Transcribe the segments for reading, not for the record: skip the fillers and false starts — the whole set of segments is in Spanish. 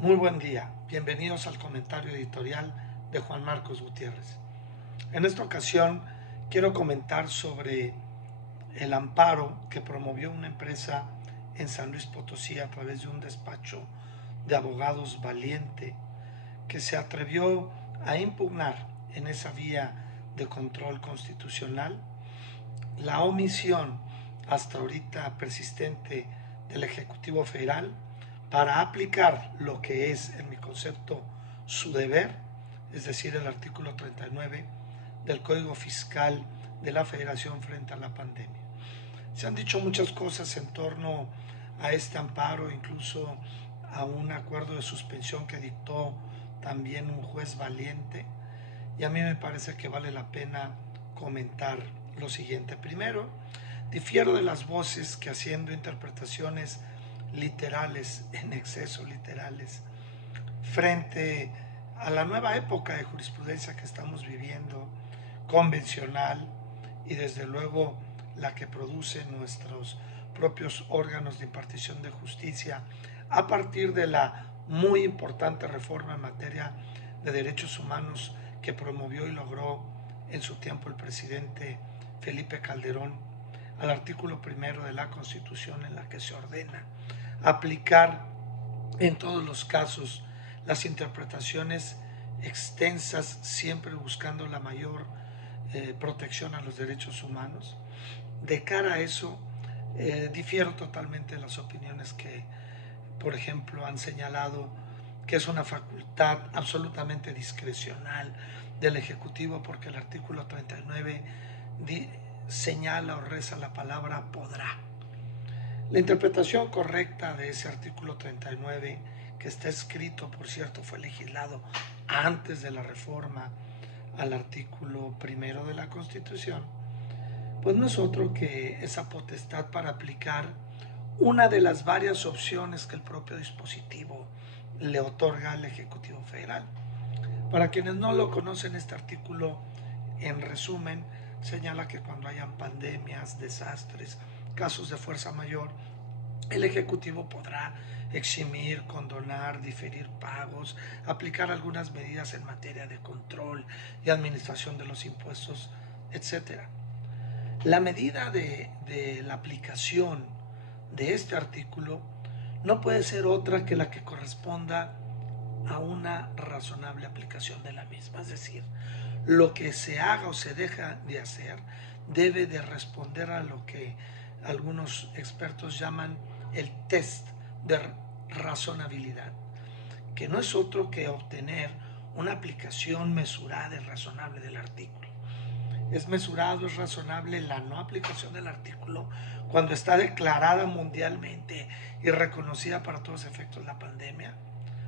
Muy buen día, bienvenidos al comentario editorial de Juan Marcos Gutiérrez. En esta ocasión quiero comentar sobre el amparo que promovió una empresa en San Luis Potosí a través de un despacho de abogados valiente que se atrevió a impugnar en esa vía de control constitucional la omisión hasta ahorita persistente del Ejecutivo Federal para aplicar lo que es, en mi concepto, su deber, es decir, el artículo 39 del Código Fiscal de la Federación frente a la pandemia. Se han dicho muchas cosas en torno a este amparo, incluso a un acuerdo de suspensión que dictó también un juez valiente, y a mí me parece que vale la pena comentar lo siguiente. Primero, difiero de las voces que, haciendo interpretaciones literales, en exceso literales, frente a la nueva época de jurisprudencia que estamos viviendo, convencional, y desde luego la que producen nuestros propios órganos de impartición de justicia a partir de la muy importante reforma en materia de derechos humanos que promovió y logró en su tiempo el presidente Felipe Calderón, al artículo primero de la Constitución, en la que se ordena aplicar en todos los casos las interpretaciones extensas, siempre buscando la mayor protección a los derechos humanos. De cara a eso, difiero totalmente de las opiniones que, por ejemplo, han señalado que es una facultad absolutamente discrecional del Ejecutivo porque el artículo 39 señala o reza la palabra podrá. La interpretación correcta de ese artículo 39, que está escrito, por cierto, fue legislado antes de la reforma al artículo primero de la Constitución, pues no es otro que esa potestad para aplicar una de las varias opciones que el propio dispositivo le otorga al Ejecutivo Federal. Para quienes no lo conocen, este artículo, en resumen, señala que cuando hayan pandemias, desastres, casos de fuerza mayor, el Ejecutivo podrá eximir, condonar, diferir pagos, aplicar algunas medidas en materia de control y administración de los impuestos, etcétera. La medida de la aplicación de este artículo no puede ser otra que la que corresponda a una razonable aplicación de la misma. Es decir, lo que se haga o se deja de hacer debe de responder a lo que algunos expertos llaman el test de razonabilidad, que no es otro que obtener una aplicación mesurada y razonable del artículo. Es mesurado, es razonable la no aplicación del artículo cuando está declarada mundialmente y reconocida para todos los efectos la pandemia.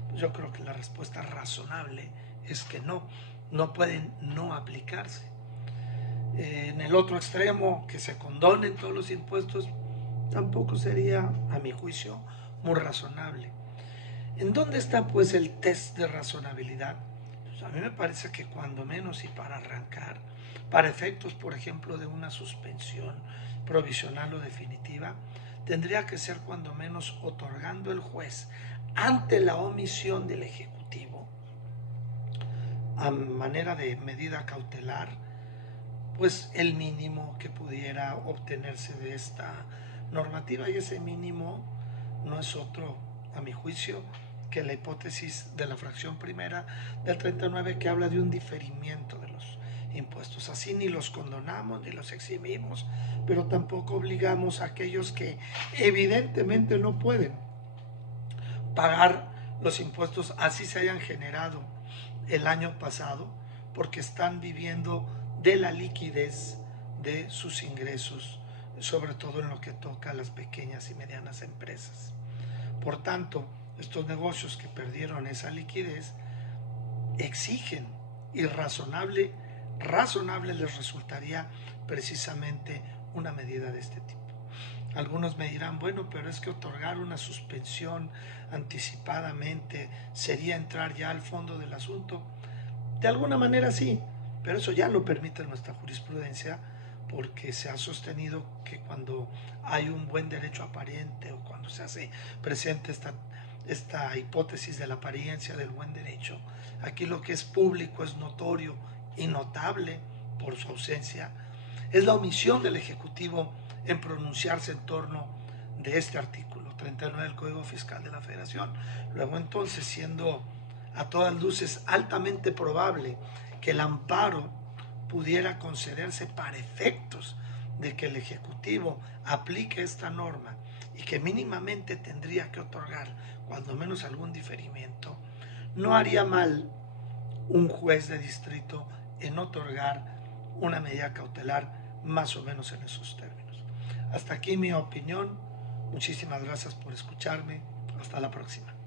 Pues yo creo que la respuesta razonable es que no pueden no aplicarse. En el otro extremo, que se condonen todos los impuestos, tampoco sería, a mi juicio, muy razonable. ¿En dónde está pues el test de razonabilidad? Pues a mí me parece que cuando menos, y para arrancar, para efectos, por ejemplo, de una suspensión provisional o definitiva, tendría que ser cuando menos otorgando el juez ante la omisión del Ejecutivo, a manera de medida cautelar, pues el mínimo que pudiera obtenerse de esta normativa, y ese mínimo no es otro, a mi juicio, que la hipótesis de la fracción primera del 39, que habla de un diferimiento de los impuestos. Así ni los condonamos ni los eximimos, pero tampoco obligamos a aquellos que evidentemente no pueden pagar los impuestos así se hayan generado el año pasado, porque están viviendo de la liquidez de sus ingresos, sobre todo en lo que toca a las pequeñas y medianas empresas. Por tanto, estos negocios que perdieron esa liquidez exigen, y razonable les resultaría precisamente una medida de este tipo. Algunos me dirán, bueno, pero es que otorgar una suspensión anticipadamente sería entrar ya al fondo del asunto. De alguna manera sí, pero eso ya lo permite nuestra jurisprudencia, porque se ha sostenido que cuando hay un buen derecho aparente o cuando se hace presente esta hipótesis de la apariencia del buen derecho. Aquí lo que es público es notorio y notable por su ausencia. Es la omisión del Ejecutivo en pronunciarse en torno de este artículo 39 del Código Fiscal de la Federación. Luego entonces, siendo a todas luces altamente probable que el amparo pudiera concederse para efectos de que el Ejecutivo aplique esta norma y que mínimamente tendría que otorgar cuando menos algún diferimiento, no haría mal un juez de distrito en otorgar una medida cautelar más o menos en esos términos. Hasta aquí mi opinión. Muchísimas gracias por escucharme. Hasta la próxima.